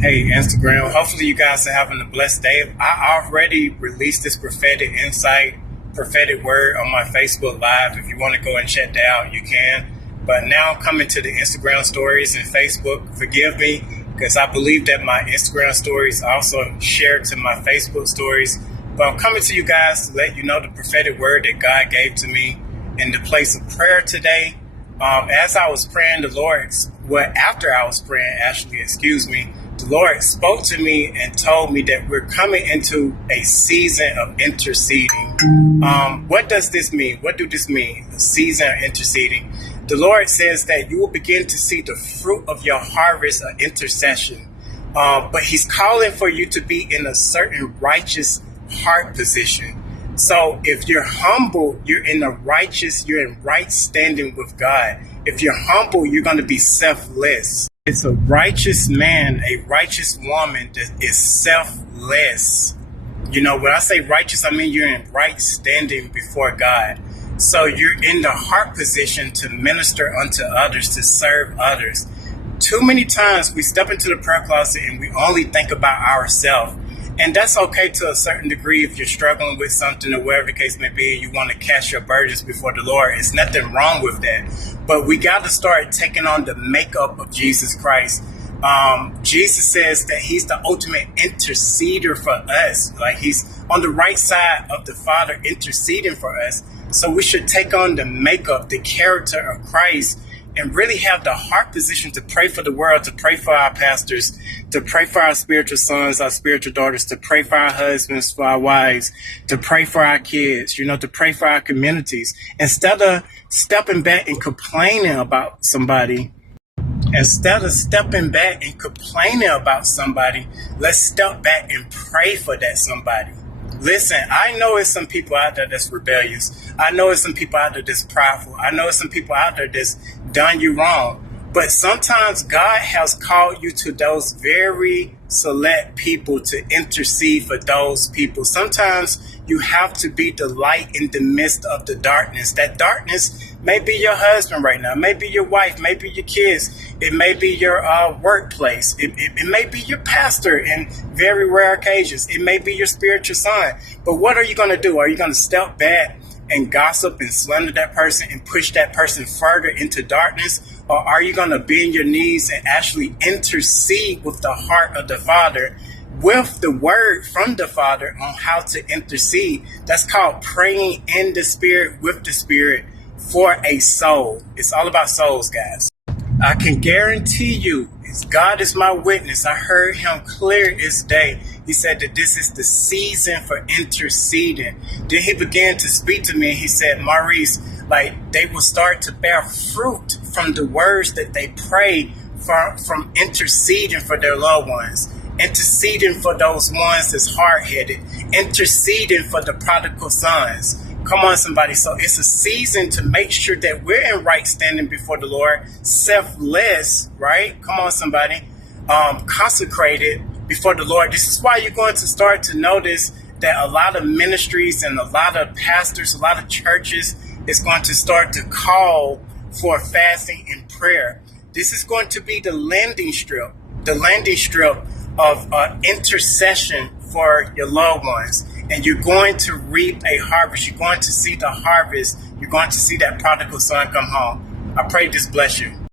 Hey, Instagram. Hopefully, you guys are having a blessed day. I already released this prophetic insight, prophetic word on my Facebook Live. If you want to go and check that out, you can. But now I'm coming to the Instagram stories and Facebook. Forgive me, because I believe that my Instagram stories also share to my Facebook stories. But I'm coming to you guys to let you know the prophetic word that God gave to me in the place of prayer today. As I was praying, after I was praying, the Lord spoke to me and told me that we're coming into a season of interceding. What does this mean? What do this mean? A season of interceding. The Lord says that you will begin to see the fruit of your harvest of intercession. But He's calling for you to be in a certain righteous heart position. So if you're humble, you're in right standing with God. If you're humble, you're going to be selfless. It's a righteous man, a righteous woman that is selfless. You know, when I say righteous, I mean you're in right standing before God. So you're in the heart position to minister unto others, to serve others. Too many times we step into the prayer closet and we only think about ourselves. And that's okay to a certain degree if you're struggling with something or whatever the case may be, you want to cast your burdens before the Lord. There's nothing wrong with that. But we got to start taking on the makeup of Jesus Christ. Jesus says that He's the ultimate interceder for us. Like He's on the right side of the Father interceding for us. So we should take on the makeup, the character of Christ, and really have the heart position to pray for the world, to pray for our pastors, to pray for our spiritual sons, our spiritual daughters, to pray for our husbands, for our wives, to pray for our kids, to pray for our communities. Instead of stepping back and complaining about somebody, let's step back and pray for that somebody. Listen, I know it's some people out there that's rebellious. I know it's some people out there that's prideful. I know it's some people out there that's done you wrong. But sometimes God has called you to those very select people to intercede for those people. Sometimes you have to be the light in the midst of the darkness. That darkness may be your husband right now, maybe your wife, maybe your kids. It may be your workplace. It may be your pastor in very rare occasions. It may be your spiritual son. But what are you going to do? Are you going to step back and gossip and slander that person and push that person further into darkness? Or are you going to bend your knees and actually intercede with the heart of the Father, with the word from the Father on how to intercede? That's called praying in the Spirit, with the Spirit, for a soul. It's all about souls, guys. I can guarantee you, God is my witness. I heard Him clear as day. He said that this is the season for interceding. Then He began to speak to me and He said, Maurice, they will start to bear fruit from the words that they pray from interceding for their loved ones, interceding for those ones that's hard-headed, interceding for the prodigal sons. Come on, somebody. So it's a season to make sure that we're in right standing before the Lord, selfless, right? Come on, somebody. Consecrated before the Lord. This is why you're going to start to notice that a lot of ministries and a lot of pastors, a lot of churches is going to start to call for fasting and prayer. This is going to be the landing strip of intercession for your loved ones. And you're going to reap a harvest. You're going to see the harvest. You're going to see that prodigal son come home. I pray this bless you.